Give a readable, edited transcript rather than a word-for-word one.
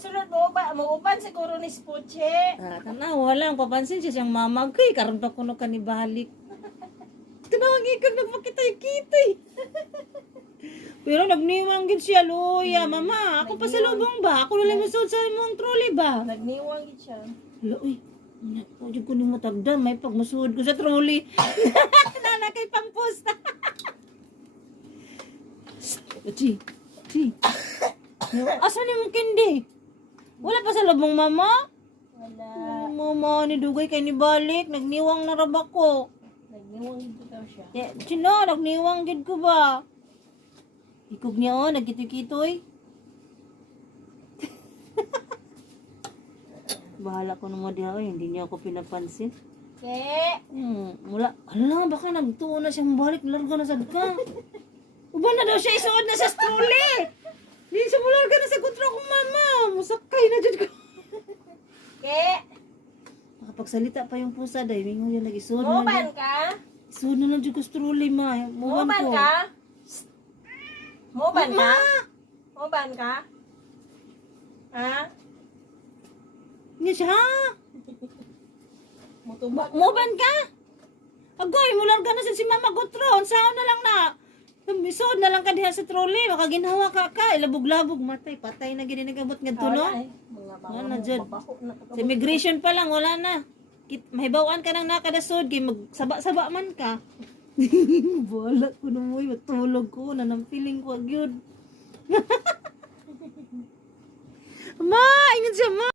sunod mo ba? Mauban siguro ni Spuche. Tanaw, walang papansin siya siyang mamag. Kay, karon pa kuno kanibalik. Tinawag ikag nagpakitay-kitay. Pero nagniwang gid siya, luya. Mama, ako pa sa lubong ba? Ako nalang masud sa mong trolley ba? Nagniwang gid siya. Uy, pwede ko ni matagdan. May pagmasuod ko sa trolley. Nanakay pang posta. Chi. Asa ni mong kindi? Wala pa sa lubong, mama? Wala. Mama, ni Dugay kay ni balik. Nagniwang na raba ko. Nagniwang gid daw siya. Sino, nagniwang gid ko ba? Ikog niya nagkitoy-kitoy. Bahala ko naman diha, hindi niya ako pinapansin. Wala. Ala, baka nagtuon na siyang balik, larga na sad ka. Uban na daw siya, isuod na sa strolley. Hindi siya mularga na sa kutra kong mama. Musakay na dyan ko. Nakapagsalita pa yung pusa, dahil mingo yung nag-isuod na. Muban ka? Isuod na lang dyan ko strolley, ma. Muban ko. ka? Muban Mama! ka? Muban ka? Ha? Hindi siya, ha? Mutubag. Muban ka? Agoy, mularga na si mama Gutron. Saan na lang na? Misod na lang ka diha sa trolley. Baka ginhawa ka ka. Ilabog-labog. Matay. Patay na gini nagabot nga tuno. Wala na dyan. Sa immigration pa lang. Wala na. Mahibawaan ka nang nakadasod. Kaya magsaba-saba man ka. Wala ko na mo. Matulog ko. Nanampiling ko. Agyod. Ma! Ingat siya, ma!